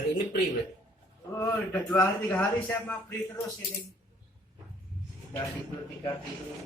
Hari ini free, Bro. Oh, udah 2 hari 3 hari saya mau free terus ini. Udah tidur 3 tidur.